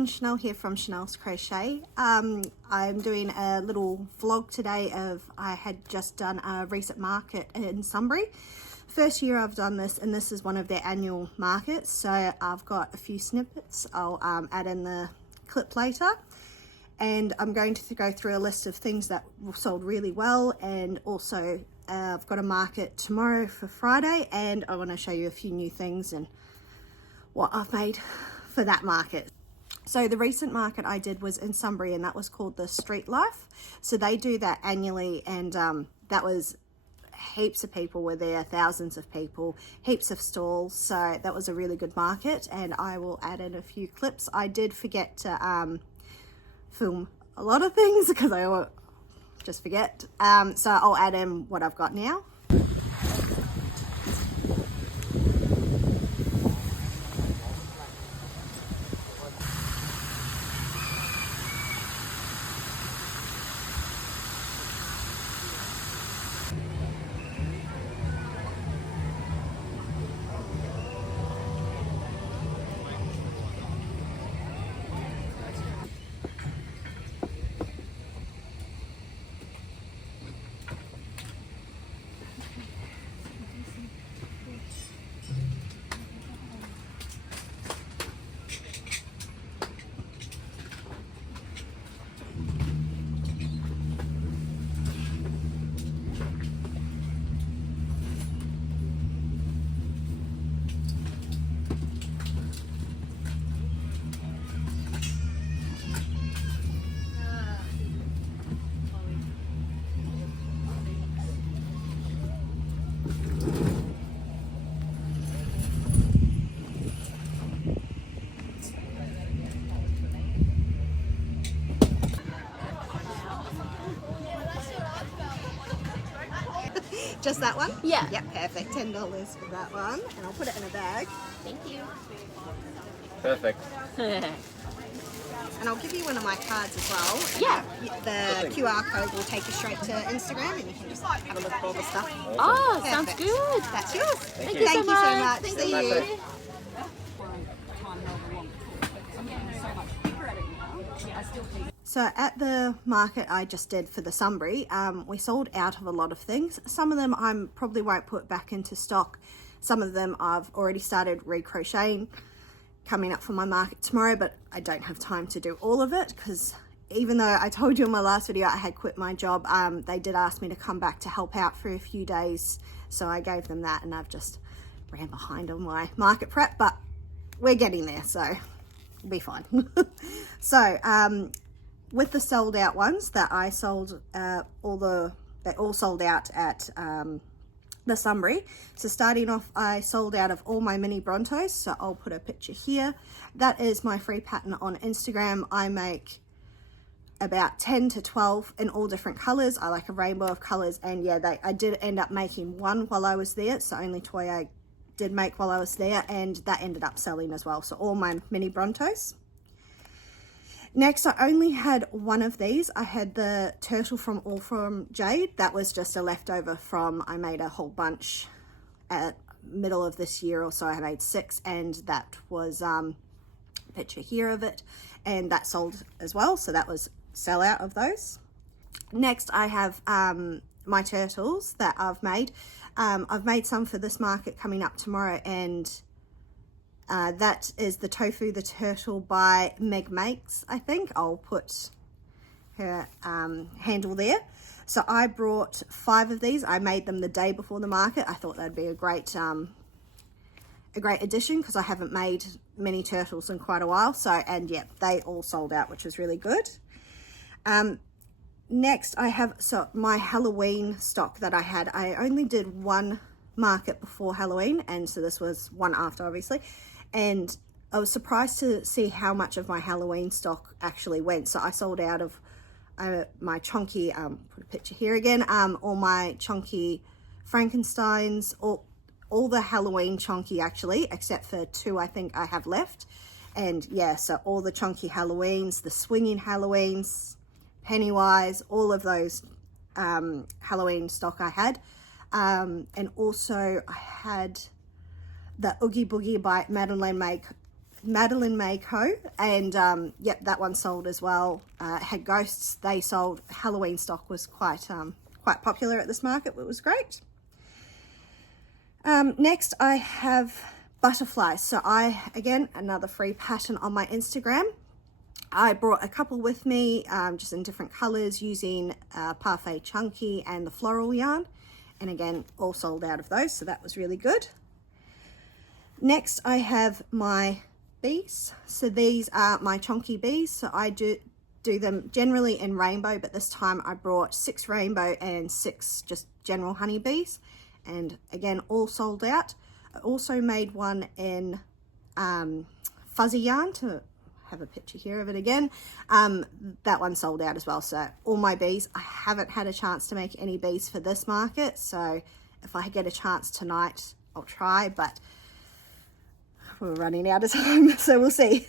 everyone, Chanel here from Chanel's Crochet. I'm doing a little vlog today of I had just done a recent market in Sunbury. First year I've done this, and this is one of their annual markets, so I've got a few snippets. I'll add in the clip later, and I'm going to go through a list of things that sold really well, and also I've got a market tomorrow for Friday, and I want to show you a few new things and what I've made for that market. So the recent market I did was in Sunbury, and that was called the Street Life. So they do that annually, and that was heaps of people were there, thousands of people, heaps of stalls. So that was a really good market, and I will add in a few clips. I did forget to film a lot of things because I just forget. So I'll add in what I've got now. Just that one? Yeah. Yep, perfect. $10 for that one. And I'll put it in a bag. Thank you. Perfect. And I'll give you one of my cards as well. Yeah. The QR code will take you straight to Instagram, and you can just have a look at all the stuff. Oh, Perfect. sounds good. That's yours. Thank you so much. See you. So at the market I just did for the Sunbury, we sold out of a lot of things. Some of them I probably won't put back into stock. Some of them I've already started recrocheting, coming up for my market tomorrow, but I don't have time to do all of it because even though I told you in my last video I had quit my job, they did ask me to come back to help out for a few days. So I gave them that, and I've just ran behind on my market prep, but we're getting there, so we'll be fine. So, with the sold out ones that I sold, they all sold out at the Sunbury. So starting off, I sold out of all my mini Brontos, so I'll put a picture here. That is my free pattern on Instagram. I make about 10 to 12 in all different colors. I like a rainbow of colors, and yeah, I did end up making one while I was there. It's the only toy I did make while I was there, and that ended up selling as well. So all my mini Brontos. Next, I only had one of these. I had the turtle from All From Jade. That was just a leftover from, I made a whole bunch at middle of this year or so. I made 6, and that was a picture here of it, and that sold as well. So that was sell out of those. Next, I have my turtles that I've made. I've made some for this market coming up tomorrow, and that is the Tofu the Turtle by Meg Makes, I think. I'll put her handle there. So I brought 5 of these. I made them the day before the market. I thought that'd be a great addition because I haven't made many turtles in quite a while. So, and yeah, they all sold out, which was really good. Next I have, so my Halloween stock that I had. I only did one market before Halloween, and so this was one after, obviously. And I was surprised to see how much of my Halloween stock actually went. So I sold out of my chunky, put a picture here again, all my chunky Frankensteins, all the Halloween chunky actually, except for 2 I think I have left. And yeah, so all the chunky Halloweens, the swinging Halloweens, Pennywise, all of those Halloween stock I had. And also I had the Oogie Boogie by Madeleine Make Madeline Mayco, and yep, that one sold as well. It had ghosts. They sold. Halloween stock was quite popular at this market. It was great. Next I have butterflies. So again, another free pattern on my Instagram. I brought a couple with me, just in different colors, using Parfait Chunky and the floral yarn, and again, all sold out of those, so that was really good. Next I have my bees. So these are my chunky bees. So I do them generally in rainbow, but this time I brought 6 rainbow and 6 just general honey bees, and again, all sold out. I also made one in fuzzy yarn, to have a picture here of it again. That one sold out as well. So all my bees, I haven't had a chance to make any bees for this market, so if I get a chance tonight I'll try, but we're running out of time, so we'll see.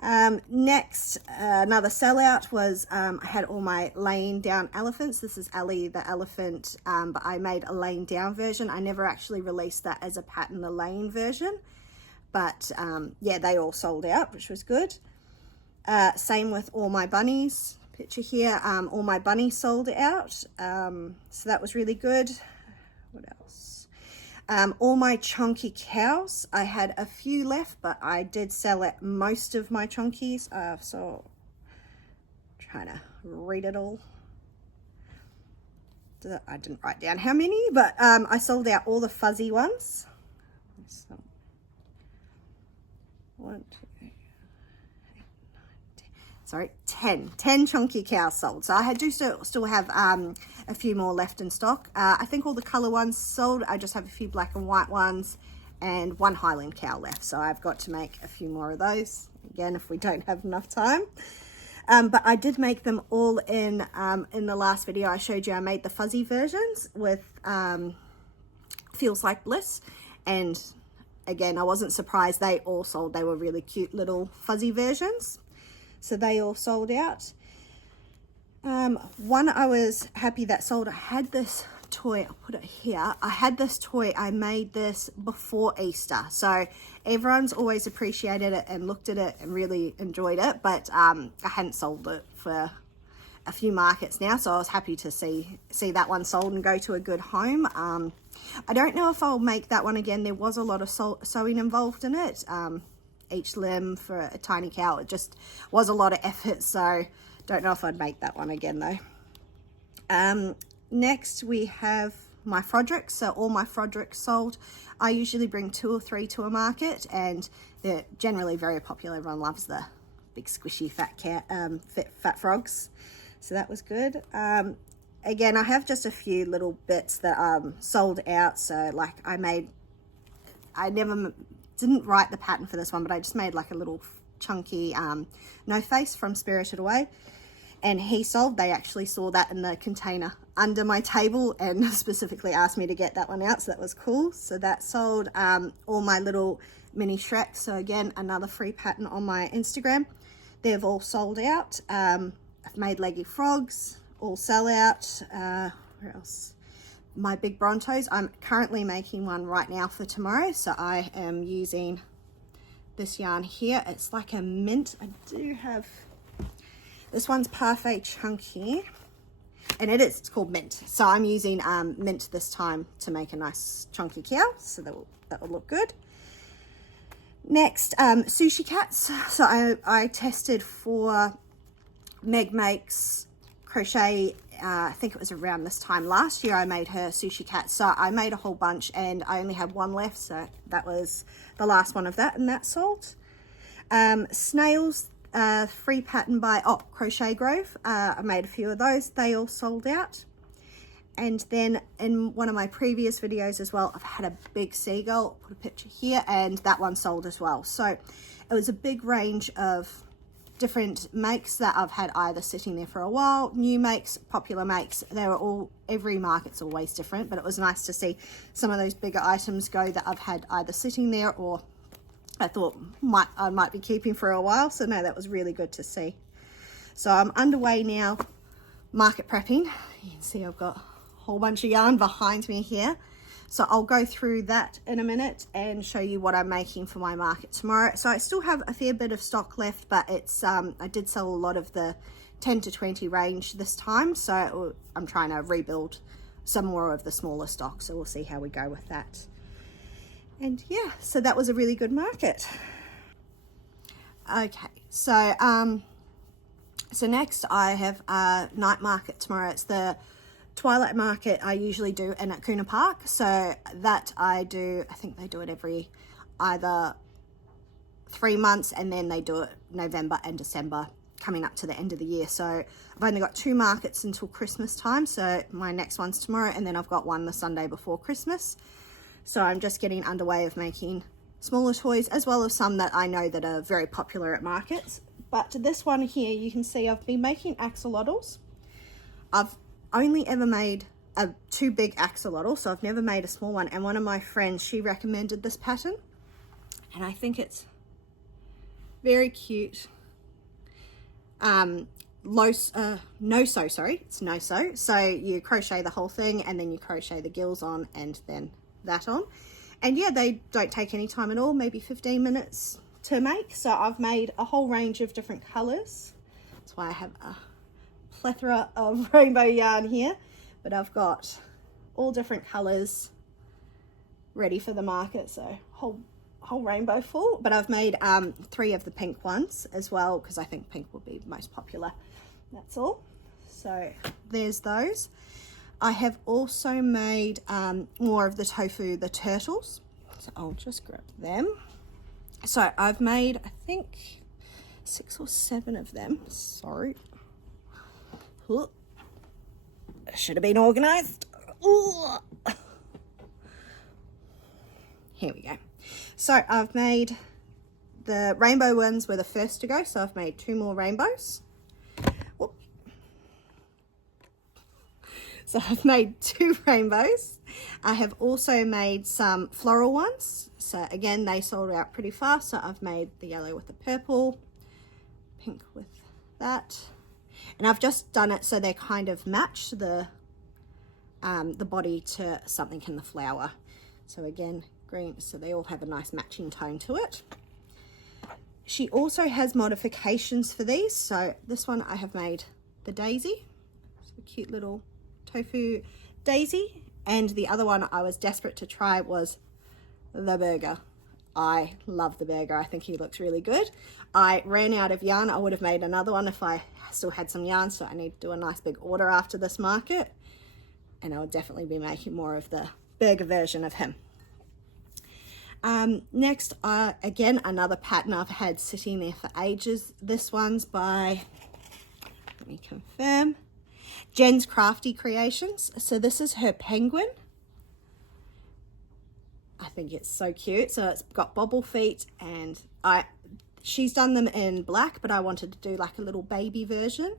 Next, another sellout was I had all my laying down elephants. This is Ellie the elephant, but I made a laying down version. I never actually released that as a pattern, the laying version, but yeah, they all sold out, which was good. Same with all my bunnies. Picture here, all my bunnies sold out, so that was really good. What else? All my chunky cows, I had a few left, but I did sell at most of my chunkies. So trying to read it all. I didn't write down how many, but I sold out all the fuzzy ones. So, 1, 2, 8, 9, 10. Sorry, 10 chunky cows sold. So I do still have a few more left in stock. I think all the color ones sold. I just have a few black and white ones and 1 Highland cow left. So I've got to make a few more of those, again, if we don't have enough time. But I did make them all in the last video I showed you. I made the fuzzy versions with Feels Like Bliss, and again, I wasn't surprised, they all sold. They were really cute little fuzzy versions, so they all sold out. One I was happy that sold, I had this toy, I'll put it here. I had this toy, I made this before Easter, so everyone's always appreciated it and looked at it and really enjoyed it, but I hadn't sold it for a few markets now, so I was happy to see that one sold and go to a good home. I don't know if I'll make that one again. There was a lot of sewing involved in it. Each limb for a tiny cow, it just was a lot of effort, so don't know if I'd make that one again though. Next we have my Frodricks. So all my Frodricks sold. I usually bring 2 or 3 to a market, and they're generally very popular. Everyone loves the big squishy fat frogs, so that was good. Again, I have just a few little bits that sold out. So like I didn't write the pattern for this one, but I just made like a little chunky no face from Spirited Away, and he sold. They actually saw that in the container under my table and specifically asked me to get that one out, so that was cool. So that sold. All my little mini Shreks, so again, another free pattern on my Instagram. They've all sold out. I've made leggy frogs, all sell out. Where else? My big Brontos, I'm currently making one right now for tomorrow, so I am using this yarn here. It's like a mint. I do have, this one's Parfait Chunky, and it's called Mint, so I'm using mint this time to make a nice chunky cow, so that will look good. Next, sushi cats. So I tested for Meg Makes Crochet, I think it was around this time last year I made her sushi cat, so I made a whole bunch and I only had one left, so that was the last one of that, and that sold. Snails, free pattern by Crochet Grove. I made a few of those. They all sold out. And then in one of my previous videos as well, I've had a big seagull, put a picture here, and that one sold as well. So it was a big range of different makes that I've had either sitting there for a while, new makes, popular makes. They were all, every market's always different, but it was nice to see some of those bigger items go that I've had either sitting there or I thought I might be keeping for a while. So no, that was really good to see. So I'm underway now, market prepping. You can see I've got a whole bunch of yarn behind me here, So I'll go through that in a minute and show you what I'm making for my market tomorrow. So I still have a fair bit of stock left, but it's I did sell a lot of the 10 to 20 range this time, so I'm trying to rebuild some more of the smaller stock, so we'll see how we go with that. And yeah, so that was a really good market. Okay, so so next I have a night market tomorrow. It's the twilight market I usually do in at Kuna Park. So that I do, I think they do it every either 3 months, and then they do it November and December coming up to the end of the year. So I've only got 2 markets until Christmas time. So my next one's tomorrow, and then I've got one the Sunday before Christmas. So I'm just getting underway of making smaller toys, as well as some that I know that are very popular at markets. But this one here, you can see I've been making axolotls. I've only ever made 2 big axolotls, so I've never made a small one. And one of my friends, she recommended this pattern, and I think it's very cute. No-sew, sorry, it's no-sew. So you crochet the whole thing, and then you crochet the gills on, and then that on. And yeah, they don't take any time at all, maybe 15 minutes to make. So I've made a whole range of different colors. That's why I have a plethora of rainbow yarn here, but I've got all different colors ready for the market, so whole rainbow full. But I've made 3 of the pink ones as well, because I think pink will be most popular. That's all. So there's those. I have also made more of the tofu, the turtles, so I'll just grab them. So I've made, I think, 6 or 7 of them. Sorry, should have been organized. Here we go. So I've made the rainbow ones were the first to go, so I've made 2 more rainbows. Whoop. So I've made 2 rainbows. I have also made some floral ones. So again, they sold out pretty fast. So I've made the yellow with the purple, pink with that. And I've just done it so they kind of match the body to something in the flower. So again, green, so they all have a nice matching tone to it. She also has modifications for these. So this one I have made the daisy, it's a cute little tofu daisy, and the other one I was desperate to try was the burger. I love the burger. I think he looks really good. I ran out of yarn. I would have made another one if I still had some yarn, so I need to do a nice big order after this market, and I will definitely be making more of the burger version of him. Next, again, another pattern I've had sitting there for ages. This one's by, let me confirm, Jen's Crafty Creations. So this is her penguin. I think it's so cute. So it's got bobble feet, and she's done them in black, but I wanted to do like a little baby version.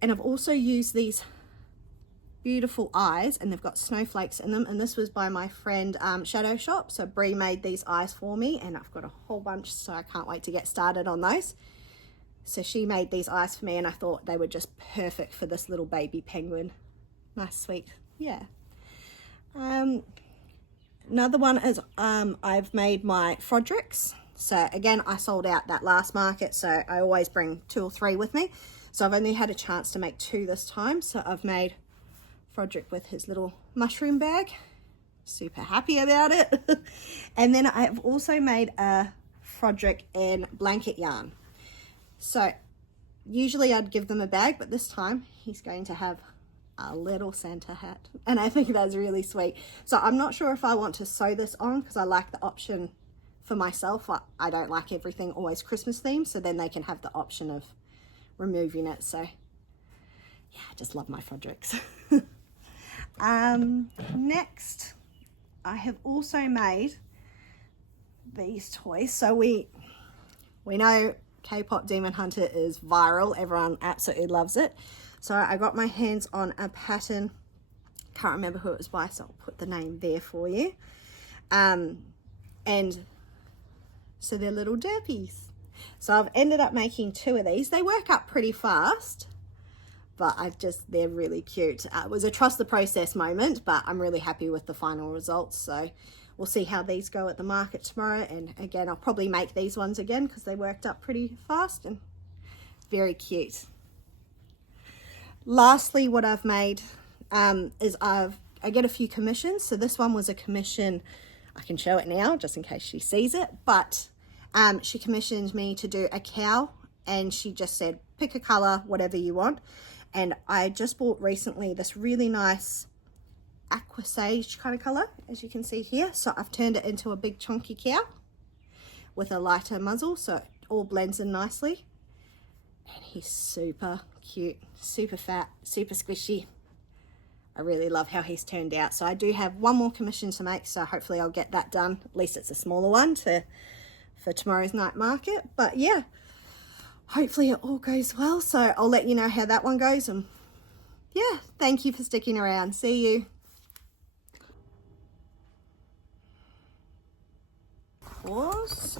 And I've also used these beautiful eyes, and they've got snowflakes in them, and this was by my friend Shadow Shop. So Brie made these eyes for me, and I've got a whole bunch, so I can't wait to get started on those. So she made these eyes for me, and I thought they were just perfect for this little baby penguin. Nice, sweet, yeah. Another one is I've made my Frodricks. So again, I sold out that last market, so I always bring 2 or 3 with me. So I've only had a chance to make 2 this time. So I've made Frodrick with his little mushroom bag. Super happy about it. And then I've also made a Frodrick in blanket yarn. So usually I'd give them a bag, but this time he's going to have a little Santa hat, and I think that's really sweet. So I'm not sure if I want to sew this on, because I like the option for myself. I don't like everything always Christmas themed, so then they can have the option of removing it. So yeah, I just love my Frodricks. Next, I have also made these toys. So we know K-pop Demon Hunter is viral. Everyone absolutely loves it. So I got my hands on a pattern. Can't remember who it was by, so I'll put the name there for you. And so they're little derpies. So I've ended up making 2 of these. They work up pretty fast, but they're really cute. It was a trust the process moment, but I'm really happy with the final results. So we'll see how these go at the market tomorrow. And again, I'll probably make these ones again because they worked up pretty fast and very cute. Lastly, what I've made is I get a few commissions. So this one was a commission. I can show it now just in case she sees it, but she commissioned me to do a cow, and she just said, pick a color, whatever you want. And I just bought recently this really nice aqua sage kind of color, as you can see here. So I've turned it into a big chunky cow with a lighter muzzle, so it all blends in nicely. And he's super cute, super fat, super squishy. I really love how he's turned out. So I do have one more commission to make, so hopefully I'll get that done. At least it's a smaller one for tomorrow's night market. But yeah, hopefully it all goes well. So I'll let you know how that one goes. And yeah, thank you for sticking around. See you. Pause.